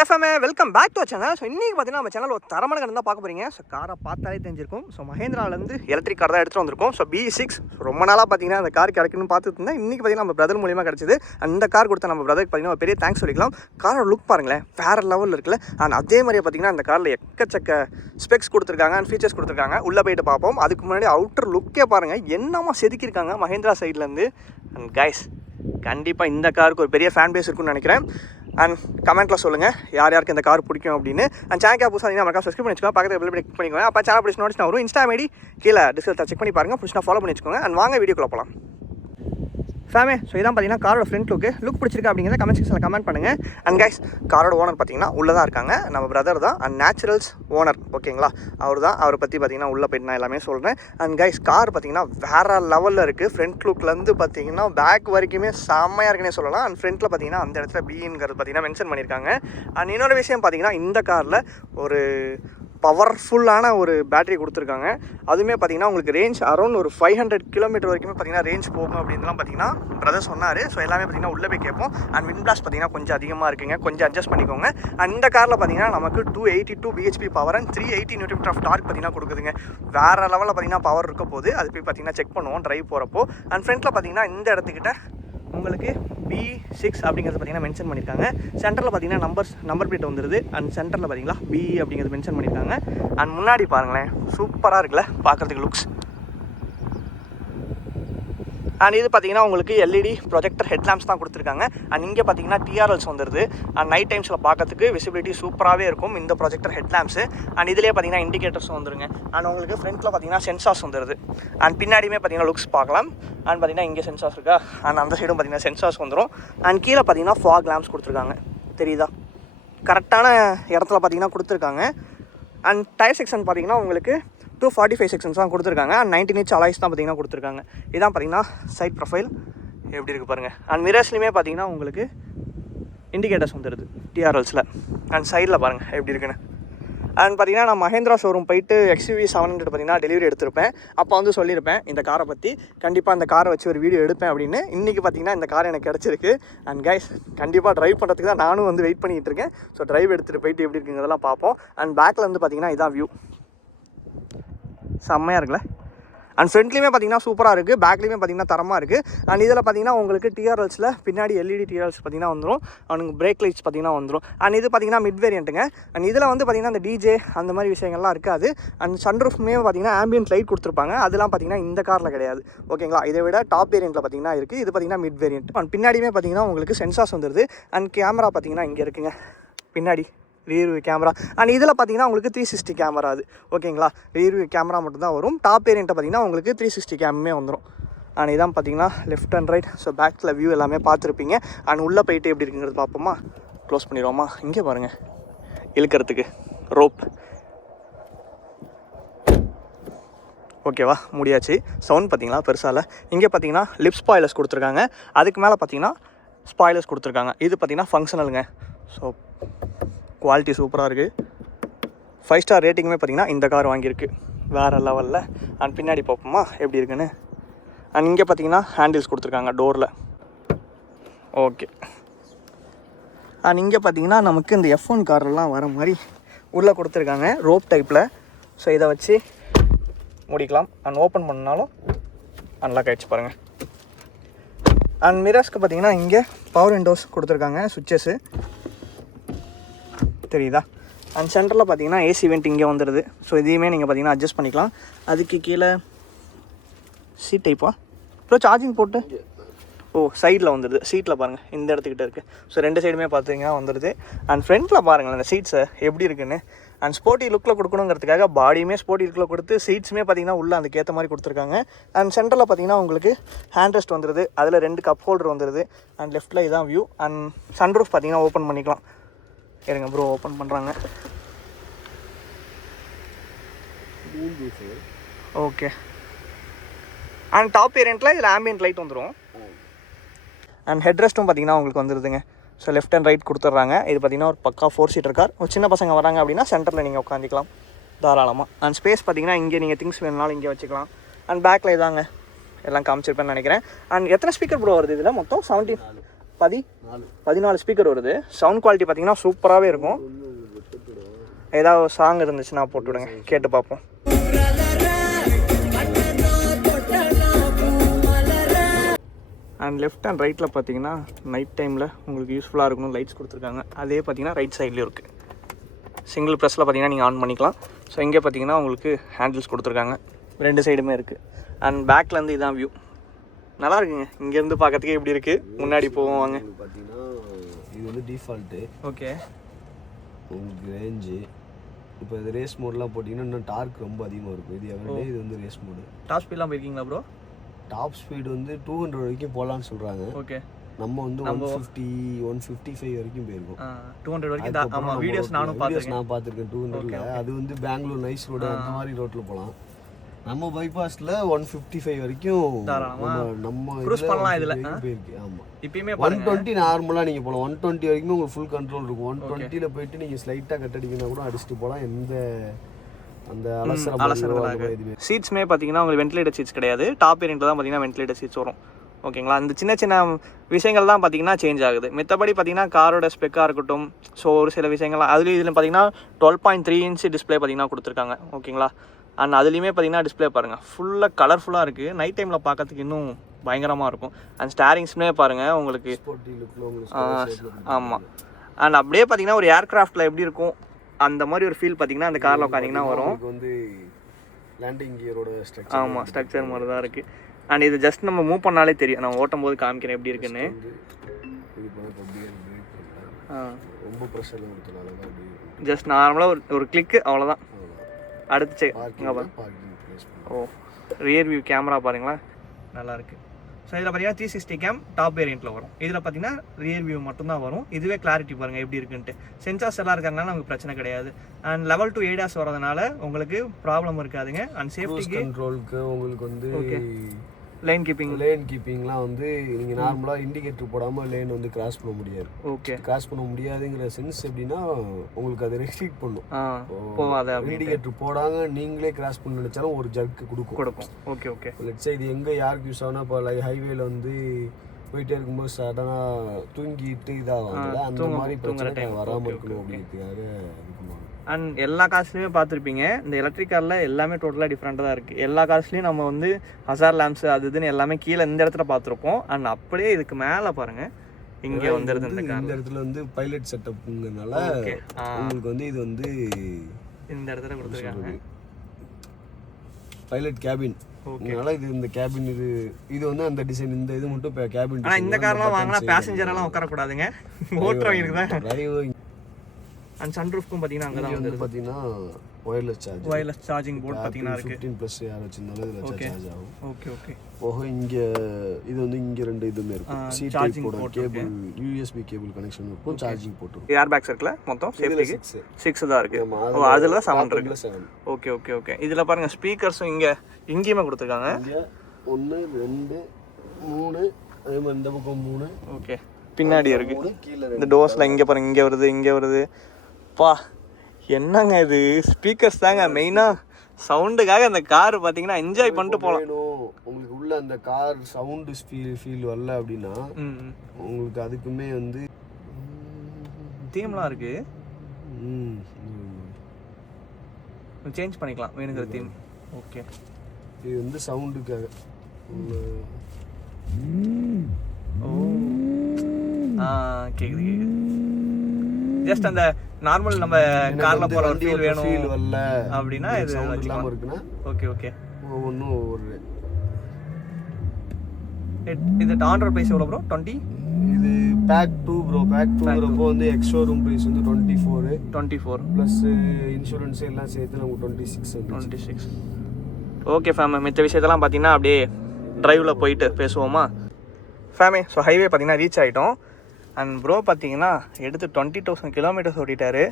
ஹேஃபமே welcome back to channel. So இன்றைக்கி பார்த்தீங்கன்னா நம்ம சேனல் ஒரு தரமான கடன் தான் பார்க்க போகிறீங்க. ஸோ காரை பார்த்தாலே தெரிஞ்சிருக்கும். ஸோ மஹேந்திராவிலேருந்து எலக்ட்ரிக் கார் தான் எடுத்துகிட்டு வந்திருக்கோம். ஸோ B6 ரொம்ப நாளாக பார்த்தீங்கன்னா அந்த கார் கிடைக்குன்னு பார்த்துட்டு இருந்தேன். இன்றைக்கி பார்த்தீங்கன்னா நம்ம பிரதர் மூலியமாக கிடச்சிது. அந்த கார் கொடுத்த நம்ம பிரதருக்கு பார்த்தீங்கன்னா ஒரு பெரிய தேங்க்ஸ் சொல்லிக்கலாம். காரோட லுக் பாருங்களேன், வேறு லெவலில் இருக்குல்ல. அண்ட் அதே மாதிரியே பார்த்தீங்கன்னா அந்த காரில் எக்கச்சக்க ஸ்பெக்ஸ் கொடுத்துருக்காங்க அண்ட் ஃபீச்சர்ஸ் கொடுத்துருக்காங்க. உள்ளே போயிட்டு பார்ப்போம். அதுக்கு முன்னாடி அவுட்டர் லுக்கே பாருங்கள், என்னமா செதுக்கியிருக்காங்க மஹேந்திரா சைட்லேருந்து. அண்ட் கைஸ், கண்டிப்பாக இந்த காருக்கு ஒரு பெரிய ஃபேன் பேஸ் இருக்குன்னு நினைக்கிறேன். அண்ட் கமெண்ட்டில் சொல்லுங்கள் யார் யாருக்கு இந்த கார் பிடிக்கும் அப்படின்னு. அண்ட் சேனல் புதுசாக நம்ம சப்ஸ்கிரைப் பண்ணி வச்சுக்கோங்க, பக்கத்தில் பெல் கிளிக் பண்ணிக்கோங்க. அப்போ சேனல் பிடிச்சி நோட்டிஸ் வரும். இன்ஸ்டா ஐடி கீழே டிஸ்கிரிப்ஷனில் செக் பண்ணி பாருங்கள், பிடிச்சினா ஃபாலோ பண்ணி வச்சுக்கோங்க. அண்ட் வாங்க வீடியோக்குள்ள போகலாம். ஃபேமே, ஸோ இதான் பார்த்தீங்கன்னா காரோட ஃப்ரண்ட் லுக் பிடிச்சிருக்கா அப்படிங்கிறத கமெண்ட் செக்ஷனில் கமெண்ட் பண்ணுங்கள். அண்ட் கைஸ், காரோட ஓனர் பார்த்தீங்கன்னா உள்ளே தான் இருக்காங்க, நம்ம பிரதர் தான். அண்ட் நேச்சுரல்ஸ் ஓனர், ஓகேங்களா, அவர் தான். அவரை பற்றி பார்த்தீங்கன்னா உள்ளே போய்ட்டு நான் எல்லாமே சொல்கிறேன். அண்ட் கைஸ், கார் பார்த்தீங்கன்னா வேறு லெவலில் இருக்குது. ஃப்ரண்ட் லுக்லேருந்து பார்த்தீங்கன்னா பேக் வரைக்குமே செம்மையாக இருக்குன்னே சொல்லலாம். அண்ட் ஃப்ரண்ட்டில் பார்த்தீங்கன்னா அந்த இடத்துல பிங்கிறது பார்த்தீங்கன்னா மென்ஷன் பண்ணியிருக்காங்க. அண்ட் இன்னொரு விஷயம் பார்த்தீங்கன்னா இந்த காரில் ஒரு பவர்ஃபுல்லான ஒரு பேட்டரி கொடுத்துருக்காங்க. அதுவுமே பார்த்தீங்கன்னா உங்களுக்கு ரேஞ்ச் அரௌண்ட் ஒரு 500 கிலோமீட்டர் வரைக்குமே பார்த்தீங்கன்னா ரேஞ்ச் போகும் அப்படின்லாம் பார்த்தீங்கன்னா பிரதர் சொன்னார். ஸோ எல்லாமே பார்த்தீங்கன்னா உள்ளே போய் கேட்போம். அண்ட் விண்ட் பிளாஸ்ட் பார்த்தீங்கன்னா கொஞ்சம் அதிகமாக இருக்குங்க, கொஞ்சம் அட்ஜஸ்ட் பண்ணிக்கோங்க. அண்ட் இந்த காரில் பார்த்தீங்கன்னா நமக்கு 282 bhp power and 380 Nm of torque பார்த்தீங்கன்னா கொடுக்குதுங்க. வேறு லெவலில் பார்த்தீங்கன்னா பவர் இருக்க போது அது போய் பார்த்தீங்கன்னா செக் பண்ணுவோம் ட்ரைவ் போகிறப்போ. அண்ட் ஃப்ரண்ட்டில் பார்த்தீங்கன்னா இந்த இடத்துக்கிட்ட உங்களுக்கு B6 அப்படிங்கிறது பார்த்தீங்கன்னா மென்ஷன் பண்ணியிருக்காங்க. சென்டரில் பார்த்தீங்கன்னா நம்பர் பிளேட் வந்துடுது. அண்ட் சென்டரில் பார்த்தீங்களா B அப்படிங்கிறது மென்ஷன் பண்ணியிருக்காங்க. அண்ட் முன்னாடி பாருங்களேன், சூப்பராக இருக்குல்ல பார்க்குறதுக்கு லுக்ஸ். அண்ட் இது பார்த்தீங்கன்னா உங்களுக்கு எல்இடி ப்ரொஜெக்டர் ஹெட்லாம்ப்ஸ் தான் கொடுத்துருக்காங்க. அண்ட் இங்கே பார்த்தீங்கன்னா TRLs வந்துடுது. அண்ட் நைட் டைம்ஸில் பார்க்கறதுக்கு விசிபிலிட்டி சூப்பராகவே இருக்கும் இந்த ப்ரொஜெக்டர் ஹெட்லாம்ப்ஸு. அண்ட் இதிலே பார்த்தீங்கன்னா இண்டிகேட்டர்ஸ் வந்துருங்க. அண்ட் உங்களுக்கு ஃப்ரண்ட்டில் பார்த்தீங்கன்னா சென்சார்ஸ் வந்துடுது. அண்ட் பின்னாடியுமே பார்த்தீங்கன்னா லுக்ஸ் பார்க்கலாம். அண்ட் பார்த்தீங்கன்னா இங்கே சென்சார்ஸ் இருக்கா, அண்ட் அந்த சைடும் பார்த்தீங்கன்னா சென்சார்ஸ் வந்துடும். அண்ட் கீழே பார்த்தீங்கன்னா ஃபாக் லேம்ப்ஸ் கொடுத்துருக்காங்க, தெரியுதா, கரெக்டான இடத்துல பார்த்தீங்கன்னா கொடுத்துருக்காங்க. அண்ட் டயர் செக்ஷன் பார்த்தீங்கன்னா உங்களுக்கு 245 செக்ஷன்ஸ் தான் கொடுத்துருக்காங்க. அண்ட் 19 inch அலாய்ஸ் தான் பார்த்தீங்கன்னா கொடுத்துருக்காங்க. இதான் பார்த்தீங்கன்னா சைட் ப்ரொஃபைல் எப்படி இருக்குது பாருங்கள். அண்ட் மிரர்ஸ்லையுமே பார்த்தீங்கன்னா உங்களுக்கு இண்டிகேட்டர்ஸ் வந்துடுது TRLஸில். அண்ட் சைடில் பாருங்கள் எப்படி இருக்குன்னு. அண்ட் பார்த்தீங்கன்னா நான் மஹேந்திரா ஷோரூம் போயிட்டு XUV 700 பார்த்தீங்கன்னா டெலிவரி எடுத்திருப்பேன். அப்போ வந்து சொல்லியிருப்பேன் இந்த காரை பற்றி, கண்டிப்பாக இந்த காரை வச்சு ஒரு வீடியோ எடுப்பேன் அப்படின்னு. இன்றைக்கி பார்த்தீங்கன்னா இந்த கார் எனக்கு கிடச்சிருக்கு. அண்ட் கைஸ், கண்டிப்பாக ட்ரைவ் பண்ணுறதுக்கு தான் நானும் வந்து வெயிட் பண்ணிகிட்டு இருக்கேன். ஸோ ட்ரைவ் எடுத்துகிட்டு போயிட்டு எப்படி இருக்குங்கிறதெல்லாம் பார்ப்போம். அண்ட் பேக்கில் வந்து பார்த்தீங்கன்னா இதான் வியூ, செம்மையாக இருக்குல்ல. அண்ட் ஃப்ரண்ட்லேயுமே பார்த்தீங்கன்னா சூப்பராக இருக்குது, பேக்லேயுமே பார்த்தீங்கன்னா தரமாக இருக்குது. அண்ட் இதில் பார்த்தீங்கன்னா உங்களுக்கு TRLஸில் பின்னாடி LED TRLs பார்த்தீங்கன்னா வந்துடும். அவனுக்கு பிரேக் லைட்ஸ் பார்த்தீங்கன்னா வந்துடும். அண்ட் இது பார்த்தீங்கன்னா மிட் வேரியண்ட்டுங்க. அண்ட் இதில் வந்து பார்த்தீங்கன்னா அந்த DJ அந்த மாதிரி விஷயங்கள்லாம் இருக்காது. அண்ட் சன்ரூஃப்மே பார்த்தீங்கன்னா ஆம்பியன்ட் லைட் கொடுத்துருப்பாங்க. அதெல்லாம் பார்த்தீங்கன்னா இந்த காரில் கிடையாது, ஓகேங்களா. இதை விட டாப் வேரியண்ட்டில் பார்த்தீங்கன்னா இருக்குது. இது பார்த்தீங்கன்னா மிட் வேரியண்ட். அண்ட் பின்னாடியுமே பார்த்தீங்கன்னா உங்களுக்கு சென்சார்ஸ் வந்துடுது. அண்ட் கேமரா பார்த்தீங்கன்னா இங்கே இருக்குங்க பின்னாடி, ரியர் வியூ கேமரா. அண்ட் இதில் பார்த்தீங்கன்னா உங்களுக்கு 360 கேமரா, அது ஓகேங்களா. ரியர் வியூ கேமரா மட்டும் தான் வரும். டாப் வேரியண்ட்டை பார்த்தீங்கன்னா உங்களுக்கு 360 கேமே வந்துடும். அண்ட் இதான் பார்த்தீங்கன்னா லெஃப்ட் அண்ட் ரைட். ஸோ பேக்கில் வியூ எல்லாமே பார்த்துருப்பீங்க. அண்ட் உள்ளே போயிட்டு எப்படி இருக்குங்கிறது பார்ப்போமா. க்ளோஸ் பண்ணிடுவோமா. இங்கே பாருங்கள், இழுக்கிறதுக்கு ரோப், ஓகேவா, முடியாச்சு. சவுண்ட் பார்த்தீங்களா பெருசால. இங்கே பார்த்தீங்கன்னா லிப் ஸ்பாய்லர்ஸ் கொடுத்துருக்காங்க. அதுக்கு மேலே பார்த்தீங்கன்னா ஸ்பாய்லர்ஸ் கொடுத்துருக்காங்க. இது பார்த்தீங்கன்னா ஃபங்க்ஷனலுங்க. ஸோ குவாலிட்டி சூப்பராக இருக்குது. 5 ஸ்டார் ரேட்டிங்குமே பார்த்தீங்கன்னா இந்த கார் வாங்கியிருக்கு, வேறு லெவலில். அண்ட் பின்னாடி பார்ப்போமா எப்படி இருக்குன்னு. அண்ட் இங்கே பார்த்தீங்கன்னா ஹேண்டில்ஸ் கொடுத்துருக்காங்க டோரில், ஓகே. அண்ட் இங்கே பார்த்தீங்கன்னா நமக்கு இந்த F1 காரெல்லாம் வர மாதிரி உள்ளே கொடுத்துருக்காங்க ரோப் டைப்பில். ஸோ இதை வச்சு முடிக்கலாம். அண்ட் ஓப்பன் பண்ணாலும் அன்லாக் ஆகிடுச்சு பாருங்கள். அண்ட் மிரர்ஸ்க்கு பார்த்தீங்கன்னா இங்கே பவர் விண்டோஸ் கொடுத்துருக்காங்க, சுவிட்சஸ்ஸு தெரியுதா. அண்ட் சென்டரில் பார்த்தீங்கன்னா AC வெண்ட் இங்கே வந்துடுது. ஸோ இதையுமே நீங்கள் பார்த்தீங்கன்னா அட்ஜஸ்ட் பண்ணிக்கலாம். அதுக்கு கீழே சீட் டைப்பா அப்புறம் சார்ஜிங் போட்டு சைடில் வந்துடுது. சீட்டில் பாருங்கள் இந்த இடத்துக்கிட்ட இருக்குது. ஸோ ரெண்டு சைடுமே பார்த்தீங்கன்னா வந்துடுது. அண்ட் ஃப்ரண்ட்டில் பாருங்கள் அந்த சீட்ஸை எப்படி இருக்குன்னு. அண்ட் ஸ்போர்ட்டி லுக்கில் கொடுக்கணுங்கிறதுக்காக பாடியுமே ஸ்போர்ட்டி லுக்கில் கொடுத்து சீட்ஸுமே பார்த்தீங்கன்னா உள்ளே அதுக்கேற்ற மாதிரி கொடுத்துருக்காங்க. அண்ட் சென்டரில் பார்த்தீங்கன்னா உங்களுக்கு ஹேண்ட் ரெஸ்ட் வந்துடுது. அதில் 2 கப் ஹோல்டர் வந்துடுது. அண்ட் லெஃப்ட்டில் இதான் வியூ. அண்ட் சன்ரூஃப் பார்த்தீங்கன்னா ஓப்பன் பண்ணிக்கலாம். இருங்க ப்ரோ, ஓப்பன் பண்ணுறாங்க. ஓகே. அண்ட் டாப் வேரியண்ட்டில் இதில் ஆம்பியன்ட் லைட் வந்துடும். அண்ட் ஹெட் ரெஸ்ட்டும் பார்த்தீங்கன்னா உங்களுக்கு வந்துடுதுங்க. ஸோ லெஃப்ட் அண்ட் ரைட் கொடுத்துட்றாங்க. இது பார்த்தீங்கன்னா ஒரு பக்கா 4 சீட்டர் கார். ஒரு சின்ன பசங்க வராங்க அப்படின்னா சென்டரில் நீங்கள் உட்காந்துக்கலாம் தாராளமாக. அண்ட் ஸ்பேஸ் பார்த்தீங்கன்னா இங்கே நீங்கள் திங்ஸ் வேணுனாலும் இங்கே வச்சுக்கலாம். அண்ட் பேக்கில் இதாங்க எல்லாம் காமிச்சிருப்பேன்னு நினைக்கிறேன். அண்ட் எத்தனை ஸ்பீக்கர் ப்ரோ வருது இதில்? மொத்தம் 17 14 ஸ்பீக்கர் வருது. சவுண்ட் குவாலிட்டி பார்த்தீங்கன்னா சூப்பராகவே இருக்கும். ஏதாவது சாங் இருந்துச்சுன்னா போட்டு விடுங்க, கேட்டு பார்ப்போம். அண்ட் லெஃப்ட் அண்ட் ரைட்டில் பார்த்தீங்கன்னா நைட் டைமில் உங்களுக்கு யூஸ்ஃபுல்லாக இருக்கணும் லைட்ஸ் கொடுத்துருக்காங்க. அதே பார்த்தீங்கன்னா ரைட் சைட்லேயும் இருக்குது. சிங்கிள் ப்ரெஸ்ஸில் பார்த்தீங்கன்னா நீங்கள் ஆன் பண்ணிக்கலாம். ஸோ இங்கே பார்த்தீங்கன்னா உங்களுக்கு ஹேண்டில்ஸ் கொடுத்துருக்காங்க, 2 சைடுமே இருக்குது. அண்ட் பேக்லேருந்து இதான் வியூ நல்லா இருக்குங்க. இங்கேருந்து பார்க்கறதுக்கே இப்படி இருக்குது. முன்னாடி போவோம் வாங்க. பார்த்தீங்கன்னா இது வந்து டிஃபால்ட்டு. ஓகே, உங்களுக்கு ரேஞ்சு இப்போ இது ரேஸ் மோட்லாம் போட்டிங்கன்னா இன்னும் டார்க் ரொம்ப அதிகமாக இருக்கும். இது எவ்வளோ, இது வந்து ரேஸ் மோடு. டாப் ஸ்பீட்லாம் போயிருக்கீங்களா ப்ரோ? டாப் ஸ்பீடு வந்து 200 வரைக்கும் போகலான்னு சொல்கிறாங்க. ஓகே, நம்ம வந்து 150 155 வரைக்கும் போயிருக்கோம். 200 வரைக்கும். ஆமாம், வீடியோஸ் நான் பார்த்துருக்கேன் 200ல. அது வந்து பெங்களூர் நைஸ் ரோடு அந்த மாதிரி ரோட்டில் போகலாம். நம்ம பைபாஸில் 155 வரைக்கும் நம்ம க்ரூஸ் பண்ணலாம். இதில் போயிருக்கு. ஆமாம், இப்பயுமே 120 நார்மலாக நீங்கள் போகலாம். 120 வரைக்குமே உங்களுக்கு ஃபுல் கண்ட்ரோல் இருக்கும். 120ல போயிட்டு நீங்கள் ஸ்லைட்டாக கட் அடிக்கணும் கூட அடிச்சுட்டு போகலாம். எந்த அந்த அலசரம். சீட்ஸுமே பார்த்தீங்கன்னா உங்களுக்கு வென்டிலேட்டர் சீட்ஸ் கிடையாது. டாப் வேரியண்ட்டில் தான் பார்த்தீங்கன்னா வென்டிலேட்டர் சீட்ஸ் வரும். ஓகேங்களா, அந்த சின்ன சின்ன விஷயங்கள் தான் பார்த்தீங்கன்னா சேஞ்ச் ஆகுது. மற்றபடி பார்த்தீங்கன்னா காரோட ஸ்பெக்காக இருக்கட்டும், ஸோ ஒரு சில விஷயங்கள் அதுலேயும் இதில் பார்த்தீங்கன்னா 12.3 இன்ச் டிஸ்பிளே பார்த்தீங்கன்னா கொடுத்துருக்காங்க. ஓகேங்களா, அண்ட் அதுலேயுமே பார்த்தீங்கன்னா டிஸ்பிளே பாருங்கள் ஃபுல்லாக கலர்ஃபுல்லாக இருக்குது. நைட் டைமில் பார்க்கறதுக்கு இன்னும் பயங்கரமாக இருக்கும். அண்ட் ஸ்டேரிங்ஸ்மே பாருங்கள் உங்களுக்கு. ஆமாம், அண்ட் அப்படியே பார்த்தீங்கன்னா ஒரு ஏர்கிராஃப்டில் எப்படி இருக்கும் அந்த மாதிரி ஒரு ஃபீல் பார்த்தீங்கன்னா அந்த காரில் உட்காந்திங்கன்னா வரும். வந்து லேண்டிங் கியரோட ஸ்ட்ரக்சர். ஆமாம், ஸ்ட்ரக்சர் மாதிரி தான் இருக்குது. அண்ட் இது ஜஸ்ட் நம்ம மூவ் பண்ணாலே தெரியும். நான் ஓட்டும் போது காமிக்கிறேன் எப்படி இருக்குன்னு. ரொம்ப ப்ரெஷர் ஜஸ்ட் நார்மலாக ஒரு கிளிக்கு, அவ்வளோதான். அடுத்து ஓ, ரியர் வியூ கேமரா பாருங்களேன், நல்லாயிருக்கு. ஸோ இதில் பார்த்தீங்கன்னா 360 கேம் டாப் வேரியண்ட்டில் வரும். இதில் பார்த்தீங்கன்னா ரியர் வியூ மட்டும்தான் வரும். இதுவே கிளாரிட்டி பாருங்கள் எப்படி இருக்குன்ட்டு. சென்சார்ஸ் எல்லாம் இருக்கிறதுனால நமக்கு பிரச்சனை கிடையாது. அண்ட் லெவல் 2 ADAS வரதுனால உங்களுக்கு ப்ராப்ளம் இருக்காதுங்க. அண்ட் சேஃப்டிக்கு கண்ட்ரோலுக்கு உங்களுக்கு வந்து லைன் கீப்பிங்லாம் வந்து நீங்கள் நார்மலாக இண்டிகேட்டர் போடாமல் லேன் வந்து கிராஸ் பண்ண முடியாது. ஓகே, கிராஸ் பண்ண முடியாதுங்கிற சென்ஸ் எப்படின்னா உங்களுக்கு அதை ரெஸ்ட்ரிக்ட் பண்ணும். போகாத இண்டிகேட்டர் போடாங்க நீங்களே கிராஸ் பண்ண நினச்சாலும் ஒரு ஜர்க்கு கொடுக்கும். ஓகே ஓகே, லெட்ஸ் இது எங்கே யாருக்கு யூஸ் ஆகுனா இப்போ ஹைவேல வந்து போயிட்டே இருக்கும்போது சடனாக தூங்கிட்டு இதாகும். அந்த மாதிரி பிரச்சனை வராமல் இருக்கணும் அப்படிங்கிறதுக்காக இது பண்ணுவாங்க. அண்ட் எல்லா காஸ்ட்லையுமே பார்த்துருப்பீங்க, இந்த எலக்ட்ரிக் காரில் எல்லாமே டோட்டலாக டிஃப்ரெண்ட்டாக தான் இருக்குது. எல்லா காஸ்ட்லேயும் நம்ம வந்து ஹசார் லேம்ப்ஸ் அது இதுன்னு எல்லாமே கீழே இந்த இடத்துல பார்த்துருப்போம். அண்ட் அப்படியே இதுக்கு மேலே பாருங்கள் இங்கே வந்துடுது. இந்த இடத்துல வந்து பைலட் செட்டப்ங்கிறதுனால உங்களுக்கு வந்து இது வந்து இந்த இடத்துல கொடுத்துருக்காங்க பைலட் கேபின். அதனால இது இந்த கேபின் இது வந்து அந்த டிசைன் இந்த இது மட்டும் கேபின். ஆனால் இந்த கார்லாம் வாங்கினா பேசஞ்சர் எல்லாம் உட்காரக்கூடாதுங்க, ஓட்டுறவங்களுக்கு தான். டிரைவர் அண்ட் சன்ரூஃப்க்கும் பார்த்தீங்கன்னா அங்கே தான் வந்து பார்த்தீங்கன்னா ஒயர்லெஸ் சார்ஜிங் போர்ட் பார்த்தீங்கன்னா இருக்கு. 15+ யார் வச்சிருந்தாலும் இதில் சார்ஜ் ஆகும். Okay okay. போக இங்கே இது வந்து இங்கே 2 இதுமே இருக்கும். Charging port, cable, USB cable connection இருக்கும், சார்ஜிங் போர்ட் இருக்கும். ஏர் பேக்ஸ் இருக்குல்ல மொத்தம் சேஃப்டிக்கு 6 தான் இருக்கு. அதில் 7 இருக்கு. Okay okay okay. இதில் பாருங்கள் ஸ்பீக்கர்ஸும் இங்கேயுமே கொடுத்துருக்காங்க. 1 2 3 அதே மாதிரி இந்த பக்கம் 3. ஓகே, பின்னாடி இருக்கு. இந்த டோர்ஸில் இங்கே பாருங்கள், இங்கே வருது. பா என்னங்க இது, ஸ்பீக்கர்ஸ் தாங்க மெயினாக. சவுண்டுக்காக அந்த கார் பார்த்தீங்கன்னா என்ஜாய் பண்ணிட்டு போகலாம். உங்களுக்கு உள்ள அந்த கார் சவுண்டு ஃபீல் வரல அப்படின்னா உங்களுக்கு அதுக்குமே வந்து தீம்லாம் இருக்கு, சேஞ்ச் பண்ணிக்கலாம் வேணுங்கிற தீம். ஓகே, இது வந்து சவுண்டுக்காக. கேக்குது. ஜஸ்ட் அந்த நார்மல் நம்ம கார்ல போற ஒரு ஃபீல் வேணும் வரல அப்படின்னா இது இல்லாம இருக்குன்னா ஓகே ஓகே. ஒவ்வொன்றும் ஒவ்வொரு. இது ஆன்-ரோட் பிரைஸ் எவ்வளோ ப்ரோ? 20. இது பேக் 2 ப்ரோ. பேக் 2ங்கிறப்போ வந்து எக்ஸ்ஷோரூம் பிரைஸ் வந்து 24 ப்ளஸ் இன்சூரன்ஸ் எல்லாம் சேர்த்து நமக்கு 26. ஓகே ஃபேம், மித்த விஷயத்தெல்லாம் பார்த்தீங்கன்னா அப்படியே டிரைவில் போயிட்டு பேசுவோமா ஃபேமே? ஸோ ஹைவே பார்த்தீங்கன்னா ரீச் ஆகிட்டோம். அண்ட் ப்ரோ பார்த்தீங்கன்னா எடுத்து 20,000 கிலோமீட்டர்ஸ் ஓட்டிட்டாரு.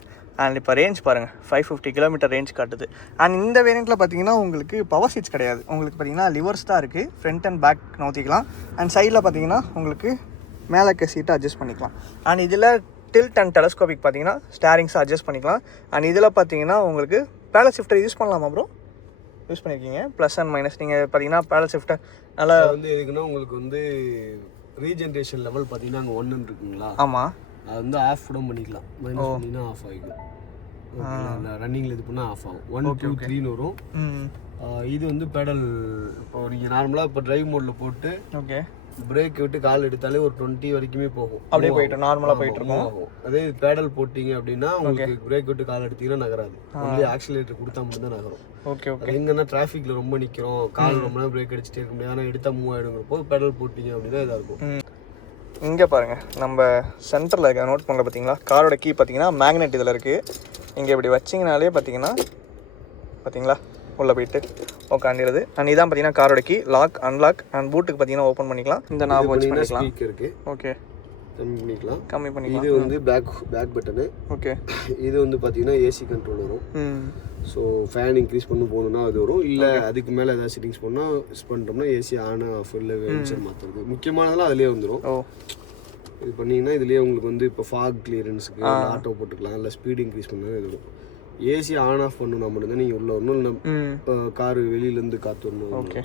அண்ட் இப்போ ரேஞ்ச் பாருங்கள் 550 கிலோமீட்டர் ரேஞ்ச் காட்டுது. அண்ட் இந்த வேரியண்ட்டில் பார்த்தீங்கன்னா உங்களுக்கு பவர் சீட்ஸ் கிடையாது. உங்களுக்கு பார்த்தீங்கன்னா லிவர்ஸ் தான் இருக்குது, ஃப்ரண்ட் அண்ட் பேக் நோத்திக்கலாம். அண்ட் சைடில் பார்த்தீங்கன்னா உங்களுக்கு மேலே இருக்க சீட்டை அட்ஜஸ்ட் பண்ணிக்கலாம். அண்ட் இதில் டில்ட் அண்ட் டெலஸ்கோபிக் பார்த்தீங்கன்னா ஸ்டேரிங்ஸை அட்ஜஸ்ட் பண்ணிக்கலாம். அண்ட் இதில் பார்த்தீங்கன்னா உங்களுக்கு பேடல் ஷிஃப்டர் யூஸ் பண்ணலாமா ப்ரோ? யூஸ் பண்ணியிருக்கீங்க. ப்ளஸ் அண்ட் மைனஸ் நீங்கள் பார்த்தீங்கன்னா பேடல் ஷிஃப்டர் நல்லா வந்து எதுக்குன்னா உங்களுக்கு வந்து ரீஜென்ரேஷன் லெவல் பார்த்தீங்கன்னா அங்கே 1 இருக்குங்களா, ஆமாம், அது வந்து ஆஃப் கூட பண்ணிக்கலாம். மைனஸ் பண்ணினா ஆஃப் ஆகிக்கும். ரன்னிங்கில் இது பண்ணால் ஆஃப் ஆகும். 1 2 3ன்னு வரும். இது வந்து பெடல். இப்போ நீங்கள் நார்மலாக இப்போ டிரைவ் மோடில் போட்டு ஓகே பிரேக் விட்டு கால் எடுத்தாலே ஒரு 20 வரைக்குமே போகும். அப்படியே போயிட்டு நார்மலாக போயிட்டு இருக்கும். அதே பேடல் போட்டிங்க அப்படின்னா உங்களுக்கு பிரேக் விட்டு கால் எடுத்தீங்கன்னா நகராது. ஒன்லி ஆக்சிலேட்டர் கொடுத்தா மட்டும்தான் நகரும். Okay okay. எங்கன்னா டிராஃபிக்கில் ரொம்ப நிற்கிறோம், கால் ரொம்ப நேரம் பிரேக் அடிச்சுட்டே இருக்க முடியாது, ஆனால் எடுத்தால் மூவ் ஆகிடுங்கிறப்போ பெடல் போட்டிங்க அப்படின்னா இதாக இருக்கும். இங்கே பாருங்கள், நம்ம சென்டரில் இருக்க நோட் பண்ணல பார்த்தீங்களா, காரோட கீ பார்த்தீங்கன்னா மேக்னெட் இதில் இருக்குது. இங்கே இப்படி வச்சிங்கனாலே பார்த்தீங்களா உள்ளே போயிட்டு உட்காந்துருது. அண்ட் இதான் பார்த்தீங்கன்னா காரோட கீ. லாக் அன்லாக் அண்ட் பூட்டுக்கு பார்த்தீங்கன்னா ஓப்பன் பண்ணிக்கலாம். இந்த நாப் வச்சு பண்ணிக்கலாம். ஸ்பீக்கர் இருக்குது. ஓகே, கம்மி பண்ணிக்கலாம். இது வந்து பேக் பட்டனு. ஓகே. இது வந்து பார்த்தீங்கன்னா ஏசி கண்ட்ரோல் வரும். ஸோ ஃபேன் இன்க்ரீஸ் பண்ணி போகணுன்னா அது வரும். இல்லை அதுக்கு மேலே ஏதாவது செட்டிங்ஸ் பண்ணால் பண்ணிட்டோம்னா ஏசி ஆன் ஆஃப் இல்லை வென்ச்சர் மாற்றுறது முக்கியமானதெல்லாம் அதிலே வந்துடும். இது பண்ணிங்கன்னா இதுலேயே உங்களுக்கு வந்து இப்போ ஃபாக் கிளியரன்ஸுக்கு ஆட்டோ போட்டுக்கலாம், இல்லை ஸ்பீடு இன்க்ரீஸ் பண்ணால் இது வரும். ஏசி ஆன் ஆஃப் பண்ணணும் மட்டும்தான் நீங்கள் உள்ளே வரணும், இல்லை இப்போ காரு வெளியிலேருந்து காற்று வரணும். ஓகே.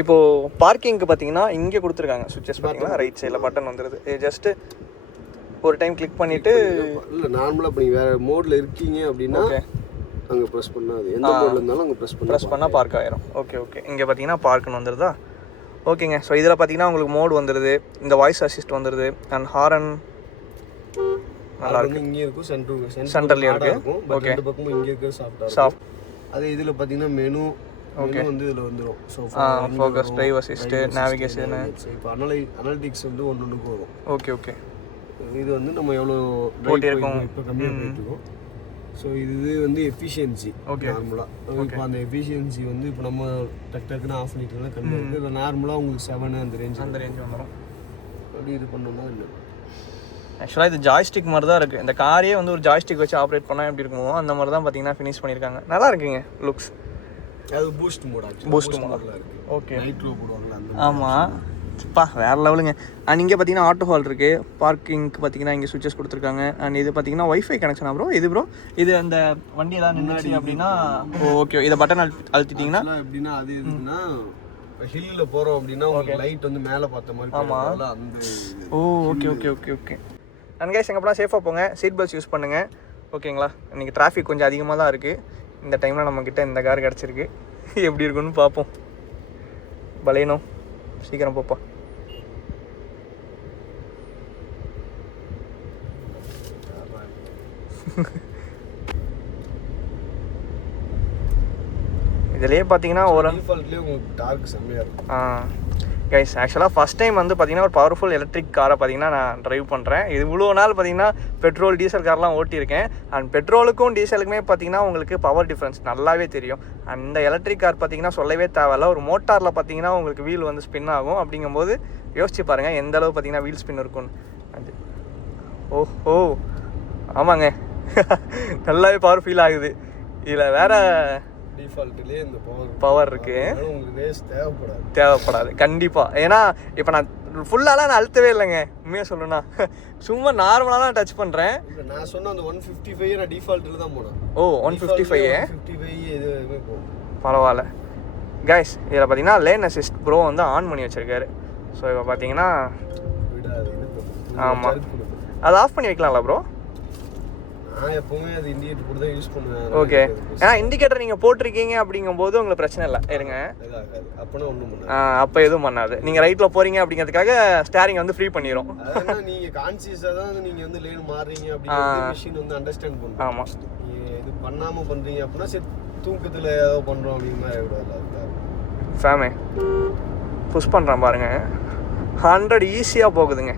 இப்போது பார்க்கிங்க்கு பார்த்தீங்கன்னா இங்கே கொடுத்துருக்காங்க சுவிட்சஸ் பார்த்தீங்கன்னா ரைட் சைடில் பட்டன் வந்துடுது. ஜஸ்ட்டு ஒரு டைம் கிளிக் பண்ணிவிட்டு இல்லை நார்மலாக இப்போ நீங்கள் வேறு மோடில் இருக்கீங்க அப்படின்னா அங்கே ப்ரெஸ் பண்ணால் அது எந்த மோடில் இருந்தாலும் அங்கே ப்ரெஸ் பண்ணால் பார்க் ஆயிரும். Okay okay. இங்கே பார்த்தீங்கன்னா பார்க்குன்னு வந்துடுதா. ஓகேங்க. ஸோ இதில் பார்த்தீங்கன்னா உங்களுக்கு மோடு வந்துடுது, இந்த வாய்ஸ் அசிஸ்ட் வந்துடுது, அண்ட் ஹாரன் நல்லா இருக்கு. இங்கே இருக்கும், சென்டர்லேயே இருக்குது. ஓகே, ரெண்டு பக்கமும் இங்கே இருக்குது சாஃப்ட். அது இதில் பார்த்தீங்கன்னா மெனு வந்து இதில் வந்துடும். So focus, drive assist, navigation, இப்போ அனலிட்டிக்ஸ் வந்து ஒன்று வரும். Okay okay. இது வந்து நம்ம எவ்வளோ போட்டி இருக்கும் இப்போ கம்மியாக போயிட்டு இருக்கோம். ஸோ இது வந்து எஃபிஷியன்சி. ஓகே. நார்மலாக இப்போ அந்த எஃபிஷியன்சி வந்து இப்போ நம்ம டக்குன்னு ஆஃப் பண்ணிட்டோம்னா கம்மியாக இருக்குது. இல்லை நார்மலாக உங்களுக்கு 7 அந்த ரேஞ்ச் வந்துடும். அப்படி இது பண்ணோம்னா இல்லை. ஆக்சுவலாக இது ஜாய்ஸ்டிக் மாதிரி தான் இருக்குது. இந்த காரையே வந்து ஒரு ஜாய்ஸ்டிக் வச்சு ஆப்ரேட் பண்ணால் எப்படி இருக்குமோ அந்த மாதிரி தான் பார்த்தீங்கன்னா ஃபினிஷ் பண்ணியிருக்காங்க. நல்லா இருக்குங்க லுக்ஸ். அது பூஸ்ட் மோட் ஆச்சு. பூஸ்ட் மோடில் இருக்குது. ஓகே. நைட்ரோ போடுவாங்களா அந்த. ஆமாம், பா வேறு லெவலுங்க. அண்ட் இங்கே பார்த்தீங்கன்னா ஆட்டோ ஹால் இருக்குது. பார்க்கிங்க்கு பார்த்தீங்கன்னா இங்கே சுவிச்சஸ் கொடுத்துருக்காங்க. அண்ட் இது பார்த்தீங்கன்னா ஒய்ஃபை கனெக்ஷனா ப்ரோ? இது அந்த வண்டி ஏதாவது நின்றுச்சு அப்படின்னா ஓகே, இதை பட்டன் அழுத்திட்டிங்கன்னா எப்படின்னா அது எதுக்குன்னா ஹில்லில் போகிறோம் அப்படின்னா உங்களுக்கு லைட் வந்து மேலே பார்த்த மாதிரி. ஆமாம், அந்த. Oh okay okay okay okay. And guys, எங்கே போனால் சேஃபாக போங்க, சீட் பெல்ட்ஸ் யூஸ் பண்ணுங்கள். ஓகேங்களா? இன்றைக்கி டிராஃபிக் கொஞ்சம் அதிகமாக தான் இருக்குது. இந்த டைமில் நம்மக்கிட்ட இந்த கார் கிடச்சிருக்கு. எப்படி இருக்குன்னு பார்ப்போம். பலேனோ சீக்கிரம் போப்பா. இதுலேயே பார்த்தீங்கன்னா ஒரு டார்க் செம்மையாக இருக்கும். கைஸ், ஆக்சுவலாக ஃபஸ்ட் டைம் வந்து பார்த்தீங்கன்னா ஒரு பவர்ஃபுல் எலக்ட்ரிக் காரை பார்த்தீங்கன்னா நான் ட்ரைவ் பண்ணுறேன். இது இவ்வளோ நாள் பார்த்தீங்கன்னா பெட்ரோல் டீசல் கார்லாம் ஓட்டியிருக்கேன். அண்ட் பெட்ரோலுக்கும் டீசலுக்குமே பார்த்தீங்கன்னா உங்களுக்கு பவர் டிஃப்ரென்ஸ் நல்லாவே தெரியும். அந்த எலக்ட்ரிக் கார் பார்த்தீங்கன்னா சொல்லவே தேவையில்ல. ஒரு மோட்டாரில் பார்த்தீங்கன்னா உங்களுக்கு வீல் வந்து ஸ்பின் ஆகும். அப்படிங்கும்போது யோசிச்சு பாருங்கள் எந்த அளவு பார்த்தீங்கன்னா வீல் ஸ்பின் இருக்கும்னு. அது ஓஹோ, ஆமாங்க, நல்லாவே பவர் ஃபீல் ஆகுது. இதில் வேறு டிஃபால்ட்லேயே இந்த பவர் இருக்குது. உங்களுக்கு ரேஸ் தேவைப்படாது கண்டிப்பாக. ஏன்னா இப்போ நான் ஃபுல்லாலாம் நான் அழுத்தவே இல்லைங்க, உண்மையாக சொல்லணும்னா சும்மா நார்மலாக தான் டச் பண்ணுறேன். நான் சொன்ன அந்த 155 நான் டிஃபால்ட்டில் தான் போனேன். ஓ 155 எதுவுமே போகும். பரவாயில்ல. கைஸ், இதில் பார்த்தீங்கன்னா லேன் அசிஸ்ட் ப்ரோ வந்து ஆன் பண்ணி வச்சுருக்காரு. ஸோ இப்போ பார்த்தீங்கன்னா ஆமாம், அதை ஆஃப் பண்ணி வைக்கலாம்ல ப்ரோ? நான் எப்பவுமே அது இண்டிகேட்டர் கூட தான் யூஸ் பண்ணுவேன். ஓகே. ஏன்னா இண்டிகேட்டர் நீங்கள் போட்டிருக்கீங்க அப்படிங்கும்போது உங்களுக்கு பிரச்சனை இல்லை. இருங்க, அப்போனா ஒன்றும் பண்ணாது. அப்போ எதுவும் பண்ணாது. நீங்கள் ரைட்டில் போகிறீங்க அப்படிங்கிறதுக்காக ஸ்டேரிங் வந்து ஃப்ரீ பண்ணிடும். நீங்கள் கான்சியஸாக தான் நீங்கள் வந்து லேன் மாறுறீங்க அப்படிங்கிறது மிஷின் வந்து அண்டர்ஸ்டாண்ட் பண்ணும். ஆமாம், இது பண்ணாமல் பண்ணுறீங்க அப்படின்னா சரி தூக்கத்தில் ஏதோ பண்ணுறோம் அப்படிங்கிற மாதிரி விடாது. ஃபேமே புஷ் பண்ணுறேன் பாருங்க, 100 ஈஸியாக போகுதுங்க.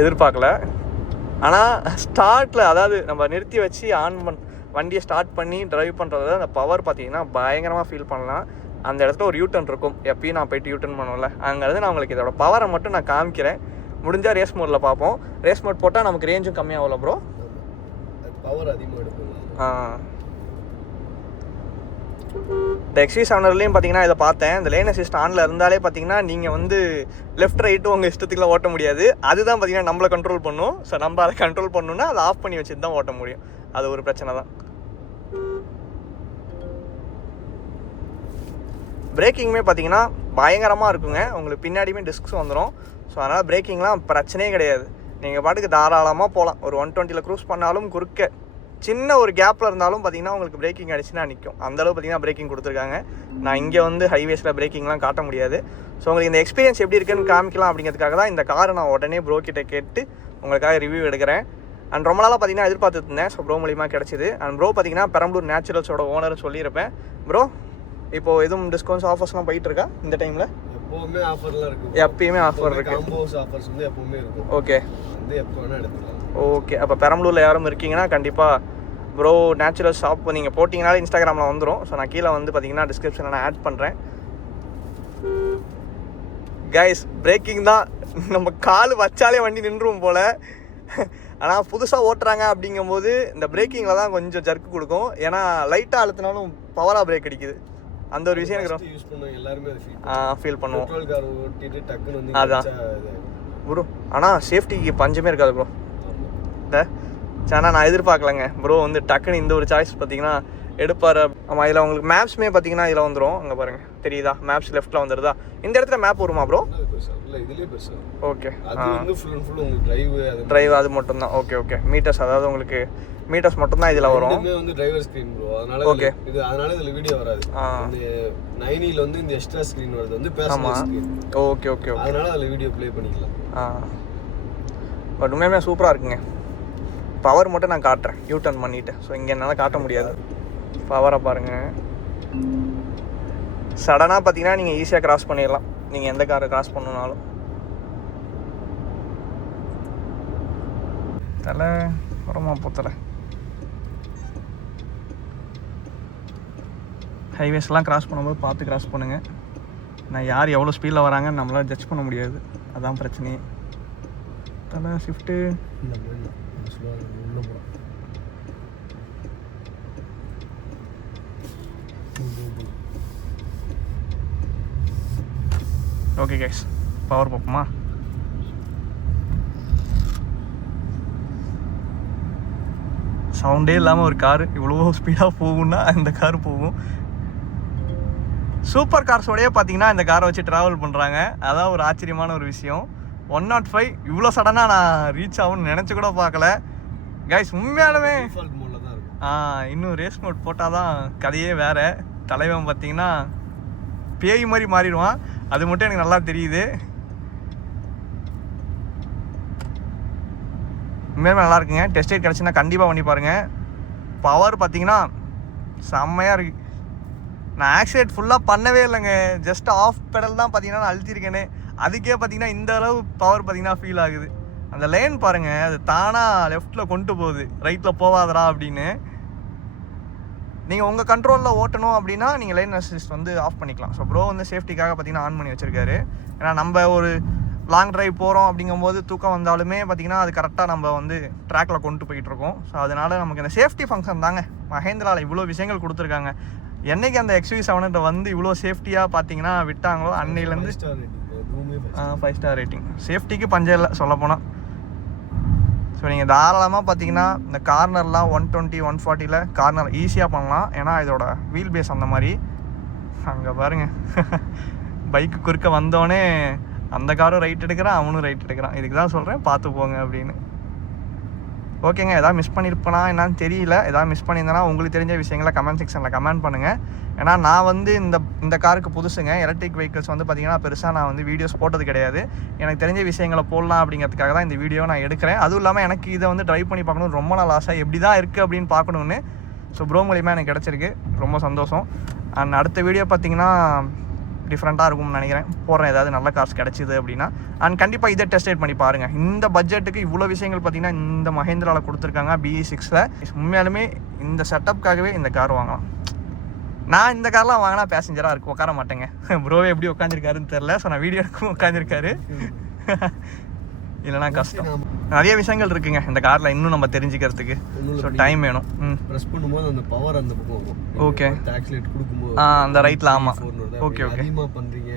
எதிர்பார்க்கல. ஆனால் ஸ்டார்ட்டில், அதாவது நம்ம நிறுத்தி வச்சு வண்டியை ஸ்டார்ட் பண்ணி ட்ரைவ் பண்ணுறது அந்த பவர் பார்த்தீங்கன்னா பயங்கரமாக ஃபீல் பண்ணலாம். அந்த இடத்துல ஒரு யூட்டர்ன் இருக்கும், எப்பயும் நான் போய்ட்டு யூட்டர்ன் பண்ணுவேன்ல, அங்கேருந்து நான் உங்களுக்கு இதோட பவரை மட்டும் நான் காமிக்கிறேன். முடிஞ்சால் ரேஸ் மோடில் பார்ப்போம். ரேஸ் மோட் போட்டால் நமக்கு ரேஞ்சும் கம்மியாகல ப்ரோ, பவர் அதிகமாக எடுக்கும். இந்த XV700லையும் பார்த்தீங்கன்னா இதை பார்த்தேன். இந்த லேன் அசிஸ்ட் ஆனில் இருந்தாலே பார்த்தீங்கன்னா நீங்கள் வந்து லெஃப்ட் ரைட்டு உங்கள் இஷ்டத்துக்குலாம் ஓட்ட முடியாது. அதுதான் பார்த்தீங்கன்னா நம்மளை கண்ட்ரோல் பண்ணும். ஸோ நம்ம அதை கண்ட்ரோல் பண்ணணுன்னா அதை ஆஃப் பண்ணி வச்சுட்டு தான் ஓட்ட முடியும். அது ஒரு பிரச்சனை தான். பிரேக்கிங்குமே பார்த்தீங்கன்னா பயங்கரமாக இருக்குங்க. உங்களுக்கு பின்னாடியுமே டிஸ்க்ஸ் வந்துடும். ஸோ அதனால் பிரேக்கிங்லாம் பிரச்சனையே கிடையாது. நீங்கள் பாட்டுக்கு தாராளமாக போகலாம். ஒரு 120 க்ரூஸ் பண்ணாலும் குறுக்க சின்ன ஒரு கேப்பில் இருந்தாலும் பார்த்தீங்கன்னா உங்களுக்கு பிரேக்கிங் அடிச்சுன்னா நிற்கும். அந்தளவு பார்த்தீங்கன்னா பிரேக்கிங் கொடுத்துருக்காங்க. நான் இங்கே வந்து ஹைவேஸில் பிரேக்கிங்லாம் காட்ட முடியாது. ஸோ உங்களுக்கு இந்த எக்ஸ்பீரியன்ஸ் எப்படி இருக்குன்னு காமிக்கலாம் அப்படிங்கிறதுக்காக தான் இந்த காரை நான் உடனே ப்ரோ கிட்ட கேட்டு உங்களுக்காக ரிவ்யூ எடுக்கிறேன். அண்ட் ரொம்ப நாளாக பார்த்தீங்கன்னா எதிர்பார்த்துட்டு இருந்தேன். ஸோ ப்ரோ மூலியமாக கிடச்சிது. அண்ட் ப்ரோ பார்த்தீங்கன்னா பெரம்பலூர் நேச்சுரல்ஸோட ஓனர்னு சொல்லியிருப்பேன். ப்ரோ இப்போது எதுவும் டிஸ்கவுண்ட்ஸ் ஆஃபர்ஸ்லாம் போயிட்டு இருக்கா இந்த டைமில்? எப்பவுமே ஆஃபர்லாம் இருக்குது. எப்பயுமே ஆஃபர் இருக்குது. காம்போஸ் ஆஃபர்ஸ் வந்து எப்பவுமே இருக்கும். ஓகே வந்து எப்போ வேணால் எடுத்துக்கலாம். ஓகே, அப்போ பெரம்பலூரில் யாரும் இருக்கீங்கன்னா கண்டிப்பாக ப்ரோ நேச்சுரல் ஷாப் நீங்கள் போட்டிங்கனாலே இன்ஸ்டாகிராமில் வந்துடும். ஸோ நான் கீழே வந்து பார்த்தீங்கன்னா டிஸ்கிரிப்ஷனில் நான் ஆட் பண்ணுறேன். கைஸ் பிரேக்கிங் தான் நம்ம கால் வச்சாலே வண்டி நின்றும் போல். ஆனால் புதுசாக ஓட்டுறாங்க அப்படிங்கும்போது இந்த பிரேக்கிங்கில் தான் கொஞ்சம் ஜர்க்கு கொடுக்கும். ஏன்னா லைட்டாக அழுத்தினாலும் பவராக பிரேக் அடிக்குது. அந்த ஒரு விஷயம் எனக்கு யூஸ் பண்ணுவோம் எல்லாருமே ஃபீல் பண்ணுவோம். பெட்ரோல் கார் ஓட்டிட்டு டக்குன்னு வந்து அதான் ப்ரோ. ஆனால் சேஃப்டிக்கு பஞ்சமே இருக்காது ப்ரோ. ஆனால் நான் எதிர்பார்க்கலங்க ப்ரோ வந்து டக்குன்னு இந்த ஒரு சாய்ஸ் பார்த்தீங்கன்னா எடுப்பார். ஆமாம், இதில் உங்களுக்கு மேப்ஸுமே பார்த்தீங்கன்னா இதில் வந்துடும். அங்கே பாருங்கள் தெரியுதா, மேப்ஸ் லெஃப்ட்டில் வந்துடுதா? இந்த இடத்துல மேப் வருமா ப்ரோ? ஓகே, டிரைவ் அது மட்டும்தான். ஓகே மீட்டர்ஸ், அதாவது உங்களுக்கு மீட்டர்ஸ் மட்டும்தான் இதில் வரும். வந்து டிரைவர் ஸ்க்ரீன் ப்ரோ. அதனால ஓகே இது அதனால இதில் வீடியோ வராது. இந்த 9 வந்து இந்த எக்ஸ்ட்ரா ஸ்க்ரீன் வருது வந்து பேசலாம் ஸ்க்ரீன். ஓகே அதனால அதில் வீடியோ ப்ளே பண்ணிக்கலாம். பட் உண்மையுமே சூப்பராக இருக்குங்க. பவர் மட்டும் நான் காட்டுறேன் யூ டர்ன் பண்ணிவிட்டு. ஸோ இங்கே என்னால் காட்ட முடியாது. பவரை பாருங்கள். சடனாக பார்த்தீங்கன்னா நீங்கள் ஈஸியாக கிராஸ் பண்ணிடலாம். நீங்கள் எந்த காரை கிராஸ் பண்ணணுனாலும். தலை வரமா போத்தலை. ஹைவேஸ்லாம் கிராஸ் பண்ணும்போது பார்த்து கிராஸ் பண்ணுங்கள். நான் யார் எவ்வளோ ஸ்பீடில் வராங்கன்னு நம்மளால் ஜட்ஜ் பண்ண முடியாது. அதான் பிரச்சனையே. தலை ஷிஃப்ட்டு ஓகே கைஸ், பவர் பார்ப்போமா? சவுண்டே இல்லாமல் ஒரு காரு இவ்வளோ ஸ்பீடாக போகும்னா இந்த கார் போகும். சூப்பர் கார்ஸோடையே பார்த்தீங்கன்னா இந்த காரை வச்சு ட்ராவல் பண்ணுறாங்க. அதான் ஒரு ஆச்சரியமான ஒரு விஷயம். 105 இவ்வளோ சடனாக நான் ரீச் ஆகும்னு நினச்சி கூட பார்க்கல கைஸ். உண்மையாலுமே இன்னும் ரேஸ் மோட் போட்டால் தான் கதையே வேறு. தலைவன் பார்த்தீங்கன்னா பேய் மாதிரி மாறிடுவான். அது மட்டும் எனக்கு நல்லா தெரியுது. உண்மையுமே நல்லா இருக்குங்க. டெஸ்ட் ரைட் கிடச்சுன்னா கண்டிப்பாக பண்ணி பாருங்கள். பவர் பார்த்தீங்கன்னா செம்மையாக இருக்குது. நான் ஆக்சிடென்ட் ஃபுல்லாக பண்ணவே இல்லைங்க. ஜஸ்ட் ஆஃப் பெடல் தான் பார்த்தீங்கன்னா நான் அழுத்திருக்கேனே. அதுக்கே பார்த்தீங்கன்னா இந்த அளவு பவர் பார்த்தீங்கன்னா ஃபீல் ஆகுது. அந்த லேன் பாருங்கள், அது தானாக லெஃப்ட்டில் கொண்டு போகுது, ரைட்டில் போகாதடா அப்படின்னு. நீங்கள் உங்கள் கண்ட்ரோலில் ஓட்டணும் அப்படின்னா நீங்கள் லைன் அசிஸ்ட் வந்து ஆஃப் பண்ணிக்கலாம். ஸோ ப்ரோ வந்து சேஃப்டிக்காக பார்த்தீங்கன்னா ஆன் பண்ணி வச்சுருக்காரு. ஏன்னா நம்ம ஒரு லாங் ட்ரைவ் போகிறோம் அப்படிங்கும்போது தூக்கம் வந்தாலுமே பார்த்திங்கன்னா அது கரெக்டாக நம்ம வந்து ட்ராக்கில் கொண்டு போயிட்டுருக்கோம். ஸோ அதனால் நமக்கு இந்த சேஃப்டி ஃபங்க்ஷன் தாங்க மஹேந்திராவில் இவ்வளோ விஷயங்கள் கொடுத்துருக்காங்க. என்றைக்கு அந்த XUV700 வந்து இவ்வளோ சேஃப்டியாக பார்த்தீங்கன்னா விட்டாங்களோ அன்னையிலேருந்து 5 ஸ்டார் ரேட்டிங். சேஃப்டிக்கு பஞ்சம் இல்லை சொல்லப்போனால். ஸோ நீங்கள் தாராளமாக பார்த்தீங்கன்னா இந்த கார்னர்லாம் 120 140 கார்னர் ஈஸியாக பண்ணலாம். ஏன்னா இதோட வீல் பேஸ் அந்த மாதிரி. அங்கே பாருங்கள், பைக்கு குறுக்க வந்தோடனே அந்த காரும் ரைட் எடுக்கிறான், அவனும் ரைட் எடுக்கிறான். இதுக்கு தான் சொல்கிறேன் பார்த்து போங்க அப்படின்னு. ஓகேங்க, எதாவது மிஸ் பண்ணியிருப்பேனா என்னன்னு தெரியல. எதாவது மிஸ் பண்ணியிருந்தேன்னா உங்களுக்கு தெரிஞ்ச விஷயங்களை கமெண்ட் செக்ஷனில் கமெண்ட் பண்ணுங்கள். ஏன்னா நான் வந்து இந்த காருக்கு புதுசுங்க. எலக்ட்ரிக் வெஹிக்கிள்ஸ் வந்து பார்த்திங்கன்னா பெருசாக நான் வந்து வீடியோஸ் போட்டது கிடையாது. எனக்கு தெரிஞ்ச விஷயங்களை போடலாம் அப்படிங்கிறதுக்காக தான் இந்த வீடியோ நான் எடுக்கிறேன். அதுவும் இல்லாமல் எனக்கு இதை வந்து ட்ரைவ் பண்ணி பார்க்கணும் ரொம்ப நாள் ஆசை. எப்படி தான் இருக்குது அப்படின்னு பார்க்கணுன்னு. ஸோ ப்ரோ மூலியமாக எனக்கு கிடச்சிருக்கு, ரொம்ப சந்தோஷம். அண்ட் அடுத்த வீடியோ பார்த்திங்கன்னா டிஃப்ரெண்ட்டாக இருக்கும்னு நினைக்கிறேன். போடுறேன் ஏதாவது நல்ல கார்ஸ் கிடச்சிது அப்படின்னா. அண்ட் கண்டிப்பாக இதை டெஸ்ட் ரைட் பண்ணி பாருங்கள். இந்த பட்ஜெட்டுக்கு இவ்வளோ விஷயங்கள் பார்த்திங்கன்னா இந்த மஹேந்திராவில் கொடுத்துருக்காங்க BE6ல். உண்மையாலுமே இந்த செட்டப்புக்காகவே இந்த கார் வாங்கலாம். நான் இந்த கார்லாம் வாங்கினா பேசஞ்சராக இருக்கு உட்கார மாட்டேங்க. ப்ரோவே எப்படி உட்காந்துருக்காருன்னு தெரில. ஸோ நான் வீடியோ எடுக்கும் உட்காந்துருக்காரு. இல்லைனா கஷ்டம். நிறைய விஷயங்கள் இருக்குங்க இந்த காரில் இன்னும் நம்ம தெரிஞ்சுக்கிறதுக்கு. ஸோ டைம் வேணும். ப்ரெஸ் பண்ணும்போது அந்த பவர் அந்த பக்கம் வரும். ஓகே, ஆக்சிலேட் கொடுக்கும்போது அந்த ரைட்டில். ஆமாம், ஓகே அதிகமாக பண்ணுறீங்க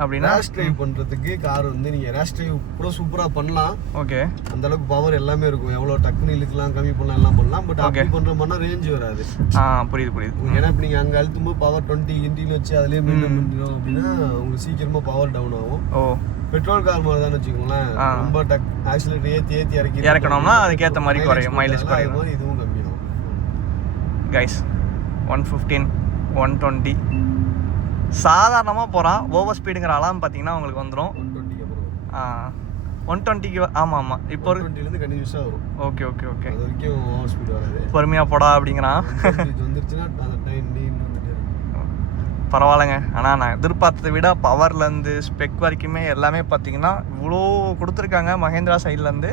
அப்படின்னா ரேஷ் டிரைவ் பண்ணுறதுக்கு கார் வந்து நீங்கள் ரேஷ் டிரைவ் கூட சூப்பராக பண்ணலாம். ஓகே. அந்த அளவுக்கு பவர் எல்லாமே இருக்கும். எவ்வளோ டக்குன்னு இழுக்கலாம், கம்மி பண்ணலாம், எல்லாம் பண்ணலாம். பட் அப்படி பண்ணுற மாதிரினா ரேஞ்ச் வராது. புரியுது. ஏன்னா இப்போ நீங்கள் அங்கே அழுத்தும் போது பவர் 20 வச்சு அதுலேயே மெயின்டைன் பண்ணிடும் அப்படின்னா உங்களுக்கு சீக்கிரமாக பவர் டவுன் ஆகும். பெட்ரோல் கார் மாதிரி தான் வச்சுக்கோங்களேன். ரொம்ப ஆக்சிலேட்டர் ஏற்றி இறக்கணும்னா அதுக்கேற்ற மாதிரி குறையும், மைலேஜ் குறையும். இதுவும் கம்மியாகும். கைஸ் 115 120 சாதாரணமாக போகிறான். ஓவர் ஸ்பீடுங்கிற அலாம் பார்த்தீங்கன்னா உங்களுக்கு வந்துடும் 120க்கு. ஆமாம் இப்போ ஒரு 20லேருந்து கண்டினியூஸாக வரும். ஓகே அது வரைக்கும் ஓவர் ஸ்பீடு வராது. பொறுமையாக போடா அப்படிங்கிறான். இது வந்துருச்சுன்னா அந்த டைம் வந்துட்டே இருக்கும். பரவாயில்லைங்க. ஆனால் நான் எதிர்பார்த்ததை விட பவர்லேருந்து ஸ்பெக் வரைக்குமே எல்லாமே பார்த்தீங்கன்னா இவ்வளோ கொடுத்துருக்காங்க மஹேந்திரா சைட்லேருந்து.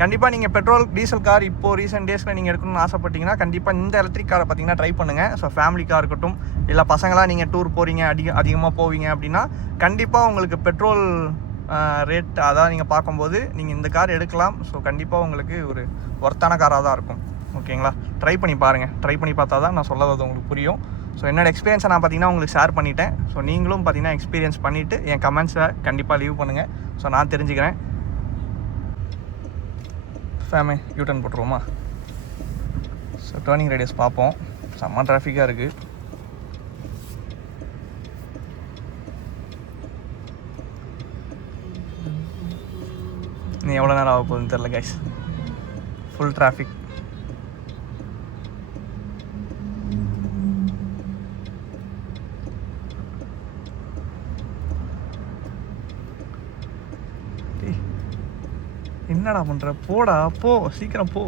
கண்டிப்பாக நீங்கள் பெட்ரோல் டீசல் கார் இப்போது ரீசெண்ட் டேஸில் நீங்கள் எடுக்கணும்னு ஆசைப்பட்டீங்கன்னா கண்டிப்பாக இந்த எலக்ட்ரிக் காரை பார்த்தீங்கன்னா ட்ரை பண்ணுங்கள். ஸோ ஃபேமிலி கார் இருக்கட்டும், இல்லை பசங்களாம் நீங்கள் டூர் போகிறீங்க, அதிகமாக போவீங்க அப்படின்னா கண்டிப்பாக உங்களுக்கு பெட்ரோல் ரேட் அதான் நீங்கள் பார்க்கும்போது நீங்கள் இந்த கார் எடுக்கலாம். ஸோ கண்டிப்பாக உங்களுக்கு ஒரு ஒர்த்தான காராக தான் இருக்கும். ஓகேங்களா? ட்ரை பண்ணி பாருங்கள். ட்ரை பண்ணி பார்த்தா தான் நான் சொல்ல வரது உங்களுக்கு புரியும். ஸோ என்னோடய எக்ஸ்பீரியன்ஸை நான் பார்த்தீங்கன்னா உங்களுக்கு ஷேர் பண்ணிட்டேன். ஸோ நீங்களும் பார்த்தீங்கன்னா எக்ஸ்பீரியன்ஸ் பண்ணிவிட்டு என் கமெண்ட்ஸை கண்டிப்பாக லீவ் பண்ணுங்கள். ஸோ நான் தெரிஞ்சுக்கிறேன். ஃபேமே யூட்டர்ன் போட்டுருவோமா? ஸோ டேர்னிங் ரேடியஸ் பார்ப்போம். செம்ம டிராஃபிக்காக இருக்குது. நீ எவ்வளோ நேரம் ஆக போகுதுன்னு தெரில கைஸ். Full traffic. என்னடா பண்ற? போடா போ, சீக்கிரம் போ.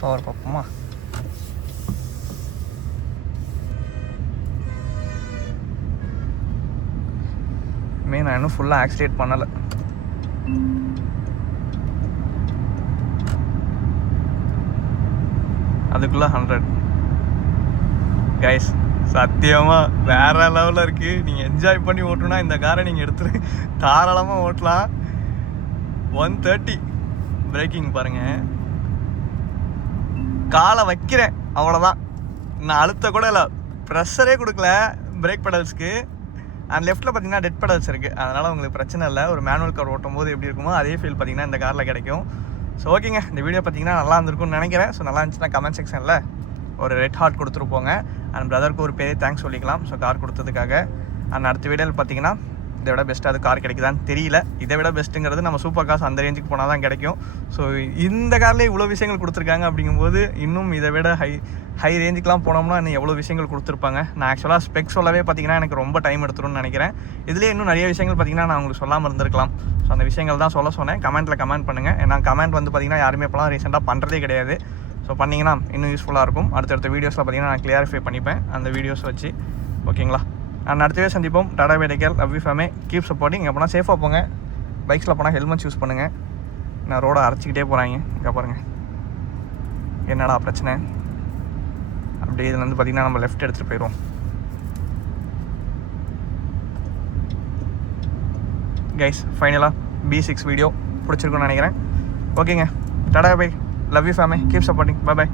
பவர் பார்ப்போமா? நான் இன்னும் ஃபுல்லாக ஆக்சிலேட் பண்ணலை. அதுக்குள்ளே 100 கைஸ். சத்தியமாக வேறு லெவலில் இருக்குது. நீங்கள் என்ஜாய் பண்ணி ஓட்டணும்னா இந்த காரை நீங்கள் எடுத்துரு தாராளமாக ஓட்டலாம். 130 பிரேக்கிங் பாருங்கள். காலை வைக்கிறேன் அவ்வளோதான். நான் அழுத்த கூட இல்லை, ப்ரெஷரே கொடுக்கல பிரேக் பெடல்ஸ்க்கு. அண்ட் லெஃப்ட்டில் பார்த்தீங்கன்னா டெட் பெடல்ஸ் இருக்குது. அதனால் உங்களுக்கு பிரச்சனை இல்லை. ஒரு மேனுவல் கார் ஓட்டும் போது எப்படி இருக்குமோ அதே ஃபீல் பார்த்தீங்கன்னா இந்த காரில் கிடைக்கும். ஸோ ஓகேங்க, இந்த வீடியோ பார்த்தீங்கன்னா நல்லா இருந்திருக்கும்னு நினைக்கிறேன். ஸோ நல்லா இருந்துச்சுன்னா கமெண்ட் செக்ஷனில் ஒரு ரெட் ஹார்ட் கொடுத்துட்டு போங்க. அண்ட் பிரதருக்கு ஒரு பெரிய தேங்க்ஸ் சொல்லிக்கலாம் ஸோ கார் கொடுத்ததுக்காக. அண்ட் அடுத்த வீடியோவில் பார்த்தீங்கன்னா இதை விட பெஸ்ட்டாக அது கார் கிடைக்குதான்னு தெரியல. இதை விட பெஸ்ட்டுங்கிறது நம்ம சூப்பர் கார்ஸ் அந்த ரேஞ்சுக்கு போனால் தான் கிடைக்கும். ஸோ இந்த கார்லேயே இவ்வளோ விஷயங்கள் கொடுத்துருக்காங்க அப்படிங்கும்போது இன்னும் இதை விட ஹை ரேஞ்சுக்கெலாம் போனோம்னா இன்னும் எவ்வளோ விஷயங்கள் கொடுத்துருப்பாங்க. நான் ஆக்சுவலாக ஸ்பெக் சொல்லவே பார்த்தீங்கன்னா எனக்கு ரொம்ப டைம் எடுத்துரும்னு நினைக்கிறேன். இதுலேயே இன்னும் நிறைய விஷயங்கள் பார்த்தீங்கன்னா நான் உங்களுக்கு சொல்லாமல் இருந்திருக்கலாம். ஸோ அந்த விஷயங்கள் தான் சொல்ல சொன்னேன். கமெண்ட்டில் கமெண்ட் பண்ணுங்கள். ஏன்னா கமெண்ட் வந்து பார்த்தீங்கன்னா யாருமே இப்போலாம் ரீசெண்டாக பண்ணுறதே கிடையாது. ஸோ பண்ணிங்கன்னா இன்னும் யூஸ்ஃபுல்லாக இருக்கும். அடுத்தடுத்த வீடியோஸில் பார்த்தீங்கன்னா நான் கிளியரிஃபை பண்ணிப்பேன் அந்த வீடியோஸ் வச்சு. ஓகேங்களா? நான் அடுத்தவே சந்திப்போம். Tata bye take care. Love you fam. Keep supporting. இங்கே போனால் சேஃபாக போங்க. பைக்ஸில் போனால் ஹெல்மெட் யூஸ் பண்ணுங்கள். நான் ரோடை அரைச்சிக்கிட்டே போகிறாங்க. இங்கே பாருங்கள் என்னடா பிரச்சனை. அப்படியே இதில் வந்து பார்த்திங்கன்னா நம்ம லெஃப்ட் எடுத்துகிட்டு போயிடுவோம். கைஸ் ஃபைனலாக B6 வீடியோ பிடிச்சிருக்குன்னு நினைக்கிறேன். ஓகேங்க, tata bye. Love you fam. Keep supporting. Bye by.